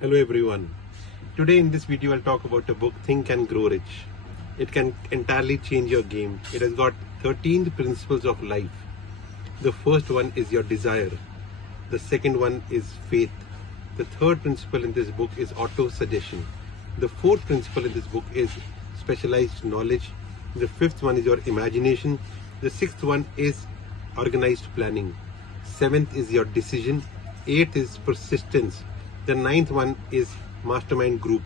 Hello everyone. Today in this video I'll talk about a book, Think and Grow Rich. It can entirely change your game. It has got 13 principles of life. The first one is your desire. The second one is faith. The third principle in this book is auto-suggestion. The fourth principle in this book is specialized knowledge. The fifth one is your imagination. The sixth one is organized planning. Seventh is your decision. Eighth is persistence. The ninth one is mastermind group.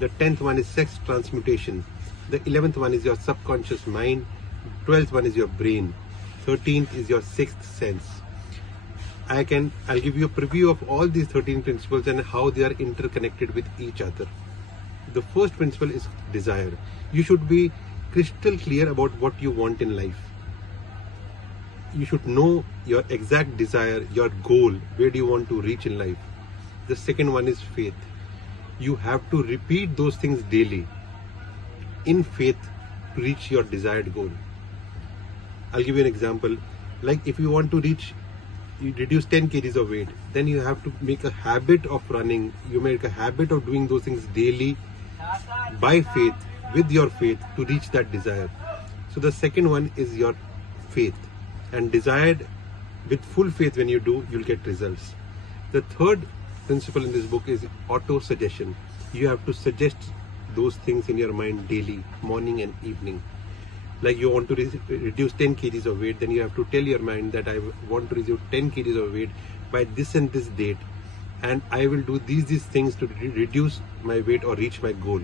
The 10th one is sex transmutation. The 11th one is your subconscious mind. 12th one is your brain. 13th is your sixth sense. I'll give you a preview of all these 13 principles and how they are interconnected with each other. The first principle is desire. You should be crystal clear about what you want in life. You should know your exact desire, your goal, where do you want to reach in life. The second one is faith. You have to repeat those things daily in faith to reach your desired goal. I'll give you an example. Like if you want to reduce 10 kgs of weight, then you have to make a habit of running. You make a habit of doing those things daily by faith, with your faith to reach that desire. So the second one is your faith, and desired with full faith. When you do, you'll get results. The third principle in this book is auto-suggestion. You have to suggest those things in your mind daily, morning and evening. Like you want to reduce 10 kgs of weight, then you have to tell your mind that I want to reduce 10 kgs of weight by this and this date, and I will do these things to reduce my weight or reach my goal.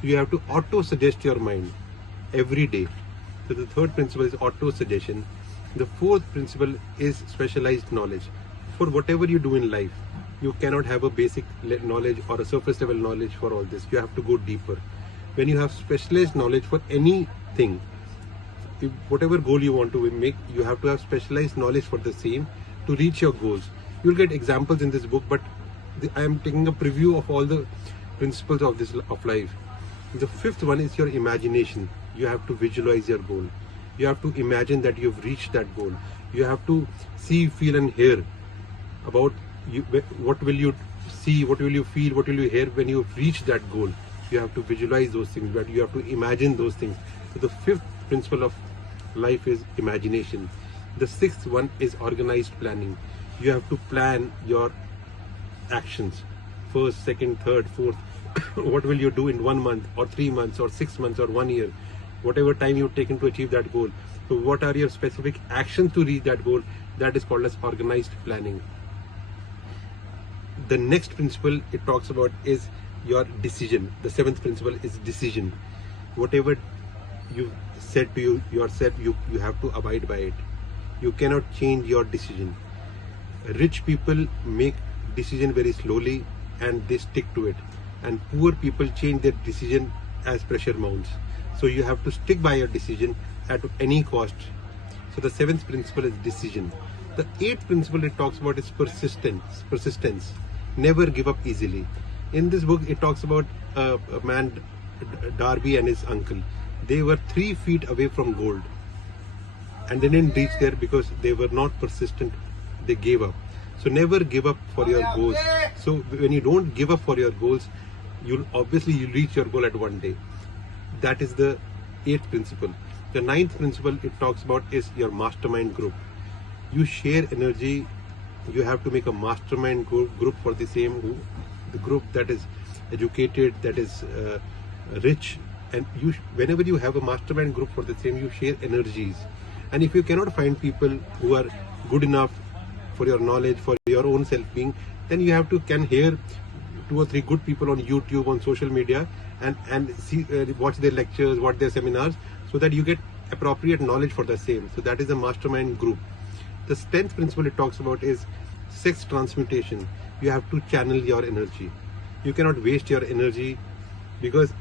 So you have to auto-suggest your mind every day. So the third principle is auto-suggestion. The fourth principle is specialized knowledge. For whatever you do in life, you cannot have a basic knowledge or a surface level knowledge for all this. You have to go deeper. When you have specialized knowledge for anything, whatever goal you want to make, you have to have specialized knowledge for the same to reach your goals. You'll get examples in this book, but I am taking a preview of all the principles of life. The fifth one is your imagination. You have to visualize your goal. You have to imagine that you've reached that goal. You have to see, feel and hear about what will you see, what will you feel, what will you hear when you reach that goal. You have to visualize those things, but you have to imagine those things. So the fifth principle of life is imagination. The sixth one is organized planning. You have to plan your actions, first, second, third, fourth. What will you do in 1 month or 3 months or 6 months or 1 year, whatever time you've taken to achieve that goal. So what are your specific actions to reach that goal? That is called as organized planning. The next principle it talks about is your decision. The seventh principle is decision. Whatever you said to yourself, you have to abide by it. You cannot change your decision. Rich people make decision very slowly and they stick to it, and poor people change their decision as pressure mounts. So you have to stick by your decision at any cost. So the seventh principle is decision. The eighth principle it talks about is persistence. Never give up easily. In this book it talks about a man, Darby, and his uncle. They were 3 feet away from gold and they didn't reach there because they were not persistent. They gave up. So never give up for your goals. So when you don't give up for your goals, you'll reach your goal at one day. That is the eighth principle. The ninth principle it talks about is your mastermind group. You share energy. You have to make a mastermind group for the same, the group that is educated, that is rich, and whenever you have a mastermind group for the same, you share energies. And if you cannot find people who are good enough for your knowledge, for your own self-being, then you have to hear 2 or 3 good people on YouTube, on social media, and see, watch their lectures, watch their seminars, so that you get appropriate knowledge for the same. So that is a mastermind group. The 10th principle it talks about is sex transmutation. You have to channel your energy. You cannot waste your energy, because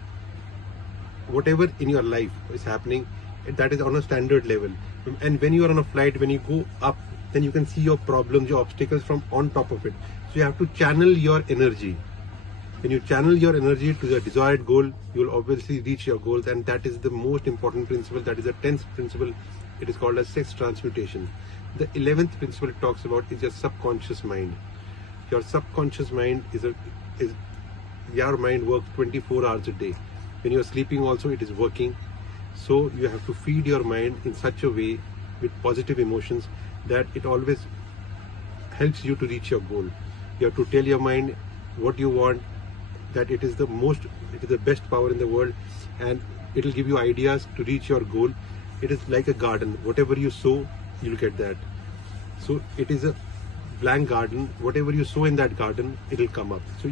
whatever in your life is happening, that is on a standard level. And when you are on a flight, when you go up, then you can see your problems, your obstacles from on top of it. So you have to channel your energy. When you channel your energy to the desired goal, you will obviously reach your goals, and that is the most important principle. That is the 10th principle. It is called as sex transmutation. The 11th principle it talks about is your subconscious mind. Your subconscious mind is your mind works 24 hours a day. When you're sleeping also, it is working. So you have to feed your mind in such a way with positive emotions that it always helps you to reach your goal. You have to tell your mind what you want, that it is the best power in the world, and it will give you ideas to reach your goal. It is like a garden. Whatever you sow, you'll get that. So it is a blank garden. Whatever you sow in that garden, it will come up. So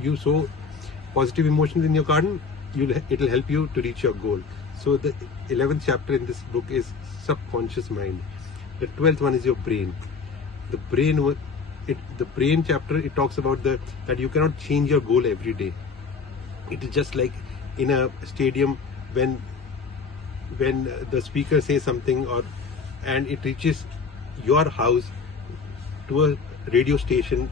you sow positive emotions in your garden, it will help you to reach your goal. So the 11th chapter in this book is subconscious mind. The 12th one is your brain. The brain chapter, it talks about that you cannot change your goal every day. It is just like in a stadium when the speaker says something and it reaches your house to a radio station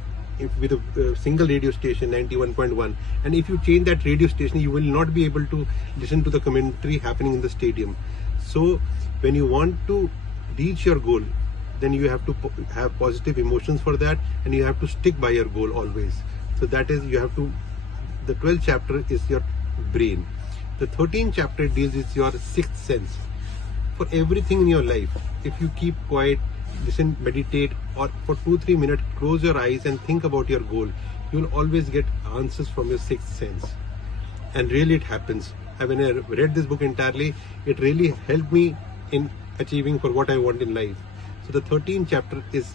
with a single radio station 91.1, and if you change that radio station, you will not be able to listen to the commentary happening in the stadium. So when you want to reach your goal, then you have to have positive emotions for that, and you have to stick by your goal always. So that is, the 12th chapter is your brain. The 13th chapter deals with your sixth sense. For everything in your life, if you keep quiet, listen, meditate, or for 2-3 minutes close your eyes and think about your goal, you will always get answers from your sixth sense. And really it happens. When I read this book entirely, it really helped me in achieving for what I want in life. So the 13th chapter is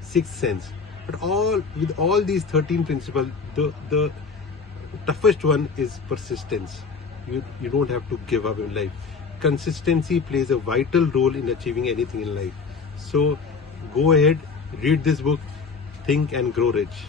sixth sense. But with all these 13 principles, the toughest one is persistence. You don't have to give up in life. Consistency plays a vital role in achieving anything in life. So go ahead, read this book, Think and Grow Rich.